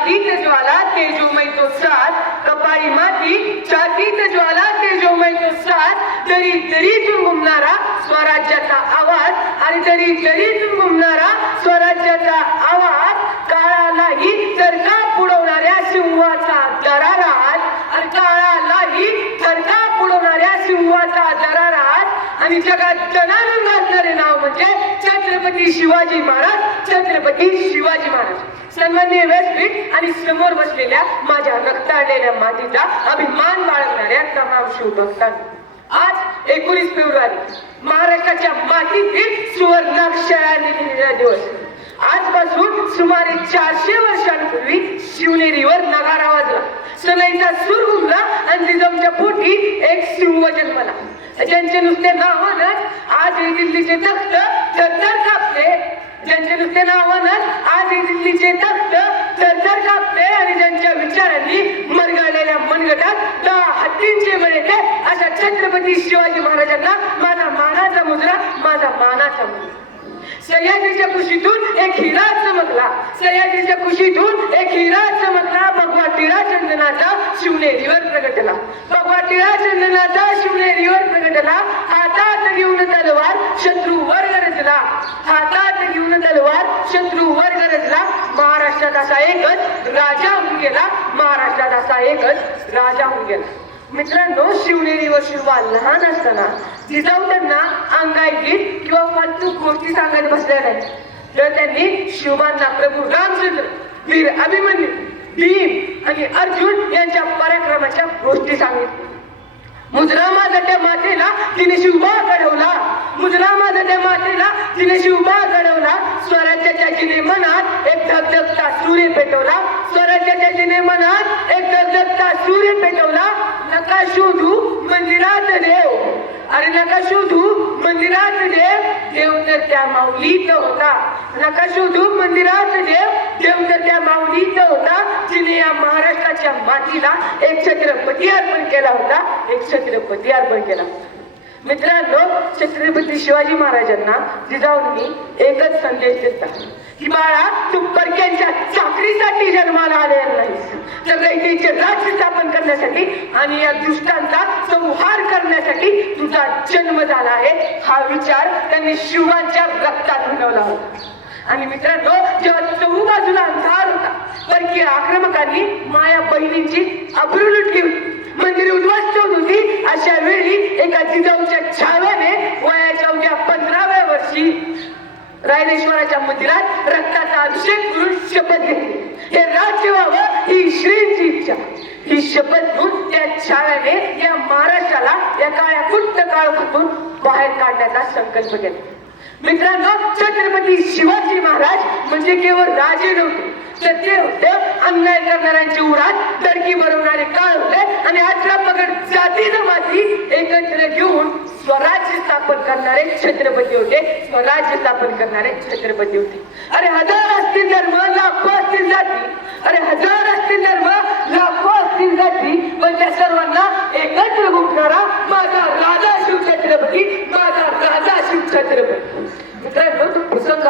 छातीत ज्वाला तेजोमय तो साथ, कपाळी माती छातीत ज्वाला तेजोमय तो साथ, दरी दरीतून घुमणारा स्वराज्याचा आवाज, आणि दरी दरीतून घुमणारा स्वराज्याचा आवाज, काळालाही थरकाप उडवणाऱ्या सिंहाचा दराराज, आणि काळालाही थरकाप उडवणाऱ्या सिंहाचा दराराज, आणि जगात जनानून घालणारे नाव म्हणजे छत्रपती शिवाजी महाराज, छत्रपती शिवाजी महाराज. सन्माननीय व्यासपीठ आणि समोर बसलेल्या माझ्या रक्ताळलेल्या मातीचा अभिमान बाळगणाऱ्या तमाम शिवभक्तांनो, आज 19 फेब्रुवारी महाराष्ट्राच्या मातीतील सुवर्णाक्षराने लिहिलेला दिवस. आजपासून सुमारे 400 वर्षांपूर्वी शिवनेरीवर नगारा वाजला, सनईचा सूर घुमला आणि जिजाऊच्या पोटी एक सिंह जन्मला. ज्यांचे नुसते नावानच आज हे दिल्लीचे तख्त थरथर कापले, ज्यांचे नुसते नावानच आज हे दिल्लीचे तख्त थरथर कापले, आणि ज्यांच्या विचारांनी मरगळलेल्या मनगटात 10 हत्तींचे मिळते अशा छत्रपती शिवाजी महाराजांना माझा मानाचा मुजरा, माझा मानाचा मुजरा. सह्याद्रीच्या कुशीतून एक हिरा चमकला, सह्याद्रीच्या कुशीतून एक हिरा चमकला, भगवा टिळा चंदनाचा शिवनेरीवर प्रगटला, भगवा टिळा चंदनाचा शिवनेरीवर प्रगटला. हातात घेऊन तलवार शत्रूवर गरजला, हातात घेऊन तलवार शत्रूवर गरजला. महाराष्ट्रात असा एकच राजा होऊन गेला, महाराष्ट्रात असा एकच राजा होऊन गेला. मित्रांनो, शिवनेरीवर शिवबा लहान असताना जिजाऊ त्यांना अंगाई गीत किंवा फालतू गोष्टी सांगत बसल्या नाही, तर त्यांनी शिवबांना प्रभू रामचंद्र, वीर अभिमन्यू, भीम आणि अर्जुन यांच्या पराक्रमाच्या गोष्टी सांगितल्या. मुजरा माझा त्या मातेला तिने शिवबा घडवला, मुजरा माझा त्या मातेला तिने शिवबा घडवला. स्वराज्याच्या जिने मनात एक धगधगता सूर्य पेटवला, स्वराज्याच्या जिने मनात एक धगधगता सूर्य पेटवला. नका शोधू मंदिरात देव, अरे नका शोधू मंदिरात देव, देव तर त्या माऊलीत होता. नका शोधू मंदिरात देव, देव तर त्या माऊलीत होता, जिने या महाराष्ट्राच्या मातीला एक छत्रपती अर्पण केला होता, एक छत्रपती अर्पण केला. मित्रांनो, छत्रपती शिवाजी महाराजांना जिजाऊंनी एकच संदेश दिला की बाळा, तू परक्यांच्या चाकरीसाठी जन्माला आलेला नाहीस, तर रयतेचे राज्य स्थापन करण्यासाठी आणि या दुष्टांचा संहार करण्यासाठी तुझा जन्म झाला आहे. हा विचार त्यांनी शिवांच्या रक्तात घडवला होता. आणि मित्रांनो, जेव्हा चहूबाजूला अंधार होता, परकीय आक्रमकांनी माया बहिणींची अब्रू लुटली होती, मंदिर उद्ध्वस्त होत होती, अशा वेळी एका जिजाऊच्या छाव्याने वयाच्या अवघ्या 15व्या वर्षी रायरेश्वराच्या मंदिरात रक्ताचा अभिषेक करून शपथ घेतली. हे राज्य व्हावं ही श्रींची इच्छा. ही शपथ घेऊन त्या छाव्याने या महाराष्ट्राला या काळ्या कुट्ट काळातून बाहेर काढण्याचा संकल्प केला. मित्रांनो, छत्रपती शिवाजी महाराज म्हणजे केवळ राजे नव्हते, तर ते होते अन्याय करणाऱ्यांची उरात दडकी भरवणारे काळ होते, आणि 18 पगड जाती जमाती एकत्र घेऊन स्वराज्य स्थापन करणारे छत्रपती होते, स्वराज्य स्थापन करणारे छत्रपती होते. अरे हजार असतील धर्म, लाखो असतील जाती, अरे हजार असतील धर्म, लाखो असतील जाती, पण त्या सर्वांना एकत्र गुंफणारा माझा राजा शिव छत्रपती, माझा राजा शिव छत्रपती. मित्रांनो, तो प्रसंग,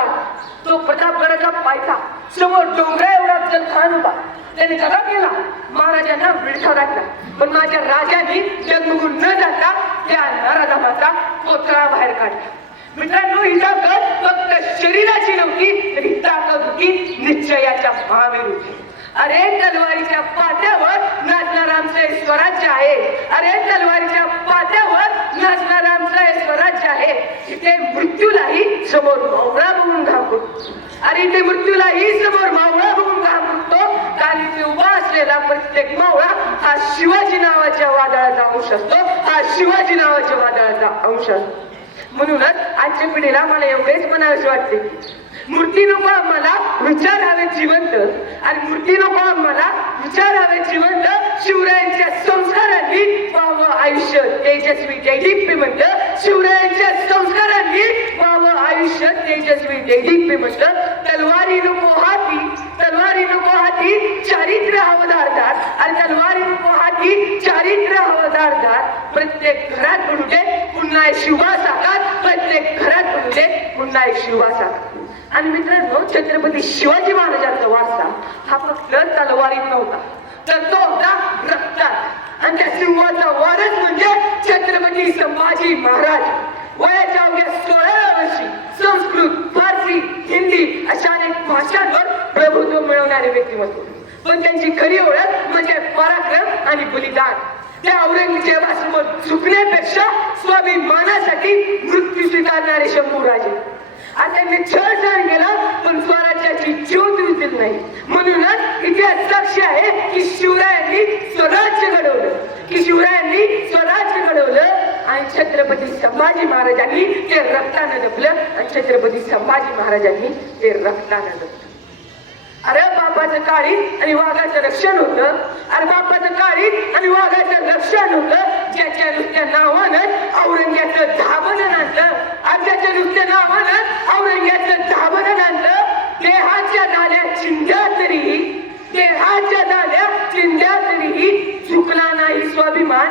तो प्रतापगडाचा पायथा समोर डोंगरा एवढा जल खान होता. त्याने कसा केला, महाराजांना विळखा घातला, पण माझ्या राजाने जगमगून न जाता त्या नराधमाचा कोथळा बाहेर काढला. मित्रांनो, ही ताकद फक्त शरीराची नव्हती, तर ही ताकद होती निश्चयाच्या महावीर. अरे तलवारीच्या पाट्यावर नाचणारा आमचं हे स्वराज्य आहे, अरे तलवारीच्या पाट्यावर नाचणारा आमचं हे स्वराज्य आहे. इथे मृत्यूलाही समोर मावळा बघून घाबरतो, अरे इथे मृत्यूलाही समोर मावळा बघून घाबरतो, कारण इथे उभा असलेला प्रत्येक मावळा हा शिवाजी नावाच्या वादळाचा अंश असतो, हा शिवाजी नावाच्या वादळाचा अंश असतो. म्हणूनच आजच्या पिढीला मला एवढेच म्हणावेसे वाटते, मूर्ती नको आम्हाला, विचार हवे जिवंत, आणि मूर्ती नको आम्हाला, विचार हवे जिवंत. शिवरायांच्या संस्कारांनी व्हावं आयुष्य तेजस्वी दैदिप्यमंत, शिवरायांच्या संस्कारांनी व्हावं आयुष्य तेजस्वी दैदिप्यमंत. तलवारी नको हाती, तलवारी नको हाती, चारित्र्य हवं धारदार, आणि तलवारी नको हाती, चारित्र्य हवं धारदार. प्रत्येक घरात म्हणू दे पुन्हा एक शिवबा साकार, प्रत्येक घरात म्हणू दे पुन्हा एक शिवबा साकार. आणि मित्रांनो, छत्रपती शिवाजी महाराजांचा वारसा हा फक्त तलवारीत नव्हता, तर तो होता रक्तात. आणि त्या सिंहाचा वारस म्हणजे छत्रपती संभाजी महाराज. वयाच्या अवघ्या 16व्या वर्षी संस्कृत, फारसी, हिंदी अशा अनेक भाषांवर प्रभुत्व मिळवणारे व्यक्तिमत्व. पण त्यांची खरी ओळख म्हणजे पराक्रम आणि बलिदान. त्या औरंगजेबासमोर झुकण्यापेक्षा स्वाभिमानासाठी मृत्यू स्वीकारणारे शंभूराजे. आणि त्यांनी छळ सहन केला, पण स्वराज्याची ज्योत विसरत नाही. म्हणूनच इतिहास साक्षी आहे की शिवरायांनी स्वराज्य घडवलं आणि छत्रपती संभाजी महाराजांनी ते रक्तानं जपलं. आणि छत्रपती संभाजी महाराजांनी ते रक्तानं जपलं. अरे बापाचं काळीज आणि वाघाचं रक्षण होतं. अरे बापाचं काळीज आणि वाघाचं रक्षण होतं, ज्याच्या नुसत्या नावानं औरंग्याचं धाबनं आणलं. आणि ज्याच्या नुसत्या नावानं औरंग्याचं धाबनं आणलं. देहाच्या झाल्या चिंध्या तरीही झुकला नाही स्वाभिमान.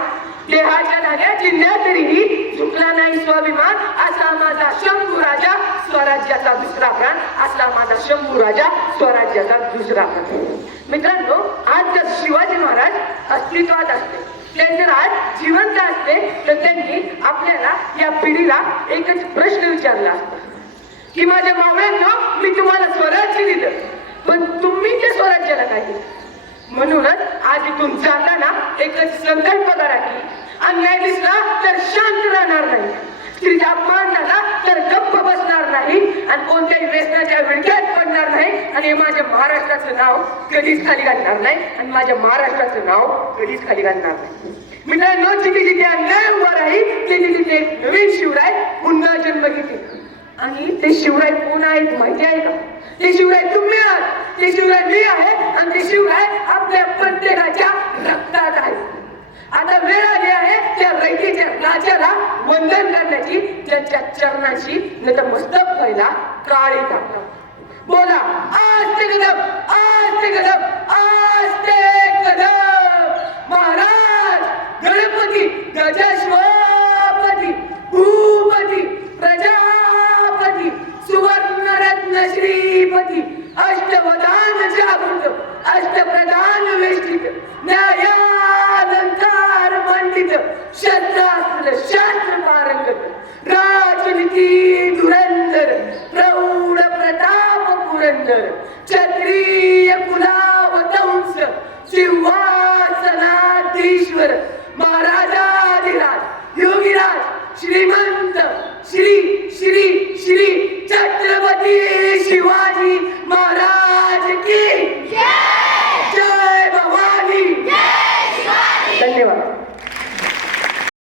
देहाच्या झाल्या चिंध्या तरीही झुकला नाही स्वाभिमान. असा माझा शंभू राजा, स्वराज्याचा दुसरा प्राण. असला माझा शंभू राजा, स्वराज्याचा दुसरा प्राण. मित्रांनो, आज जर शिवाजी महाराज अस्तित्वात असते, ते जर आज जिवंत असते, तर त्यांनी आपल्याला या पिढीला एकच प्रश्न विचारला असता की माझ्या मावळ्यांनो, मी तुम्हाला स्वराज्य दिलं, पण तुम्ही त्या स्वराज्याला काय दिलं? म्हणूनच आज इथून जाताना एकच संकल्प करा की अन्याय दिसला तर शांत राहणार नाही, स्त्रीचा अपमान झाला तर गप्प बसणार नाही, आणि कोणत्याही व्यसनाच्या विळख्यात पडणार नाही, आणि माझ्या महाराष्ट्राचं नाव कधीच खाली घालणार नाही, आणि माझ्या महाराष्ट्राचं नाव कधीच खाली घालणार नाही. मित्रांनो, जिथे जिथे अन्याय उभा राहील तिथे तिथे एक नवीन शिवराय पुन्हा जन्म घेतील. आणि ते शिवराय कोण आहेत माहिती आहे का? ते शिवराय तुम्ही आहात, ते शिवराय मी आहे, आणि ते शिवराय आपल्या प्रत्येकाच्या रक्तात आहे. आता वेळ आली आहे त्या रयतेच्या राजाला वंदन करण्याची, त्यांच्या चरणाची नतमस्तक व्हायला. काळी घालणार बोला आस्ते कदम, आस्ते कदम, आस्ते कदम. महाराज गणपती गजश्वपती भूपती प्रजापती सुवर्णरत्न श्रीपती अष्टवदान जागृत अष्टप्रधान वेष्टित न्यायालंकार पंडित शस्त्रास्त्र शास्त्र पारंगत राजनीती धुरंधर प्रौढ प्रताप पुरंदर क्षत्रिय कुलावतंस सिंहासनाधीश्वर महाराजाधिराज योगीराज श्रीमंत श्री श्री श्री छत्रपती शिवाजी महाराज की जय भवानी. धन्यवाद.